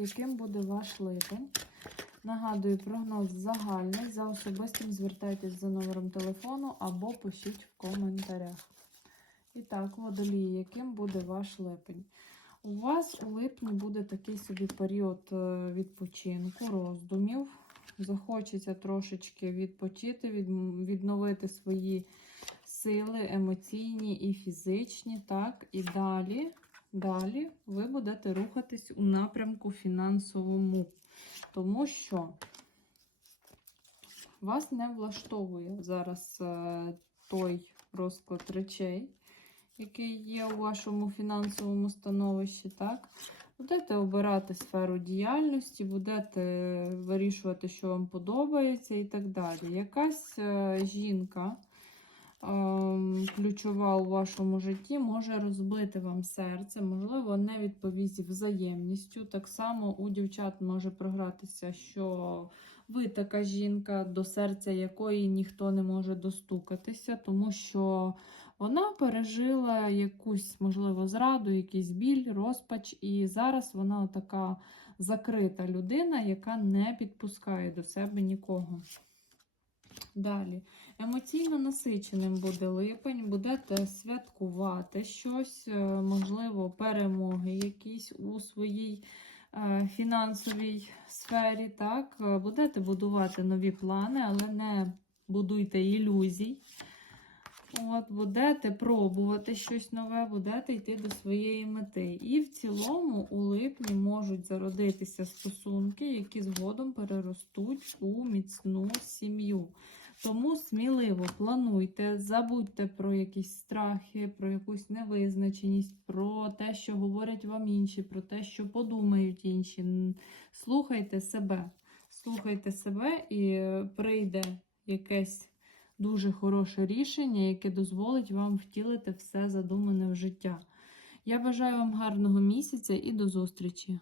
яким буде ваш липень. Нагадую, прогноз загальний. За особистим звертайтесь за номером телефону або пишіть в коментарях. І так, водолії, яким буде ваш липень? У вас у липні буде такий собі період е, відпочинку, роздумів. Захочеться трошечки відпочити, відновити свої сили емоційні і фізичні. Так, і далі, далі ви будете рухатись у напрямку фінансовому. Тому що вас не влаштовує зараз е, той розклад речей, який є у вашому фінансовому становищі. Так? Будете обирати сферу діяльності, будете вирішувати, що вам подобається, і так далі. Якась е, жінка ключова у вашому житті може розбити вам серце, можливо, не відповість взаємністю. Так само у дівчат може програтися, що ви така жінка, до серця якої ніхто не може достукатися, тому що вона пережила якусь, можливо, зраду, якийсь біль, розпач, і зараз вона така закрита людина, яка не підпускає до себе нікого. Далі. Емоційно насиченим буде липень, будете святкувати щось, е, можливо, перемоги якісь у своїй е, фінансовій сфері. Так? Е, Будете будувати нові плани, але не будуйте ілюзій. От, будете пробувати щось нове, будете йти до своєї мети. І в цілому у липні можуть зародитися стосунки, які згодом переростуть у міцну сім'ю. Тому сміливо плануйте, забудьте про якісь страхи, про якусь невизначеність, про те, що говорять вам інші, про те, що подумають інші. Слухайте себе, слухайте себе і прийде якесь дуже хороше рішення, яке дозволить вам втілити все задумане в життя. Я бажаю вам гарного місяця і до зустрічі!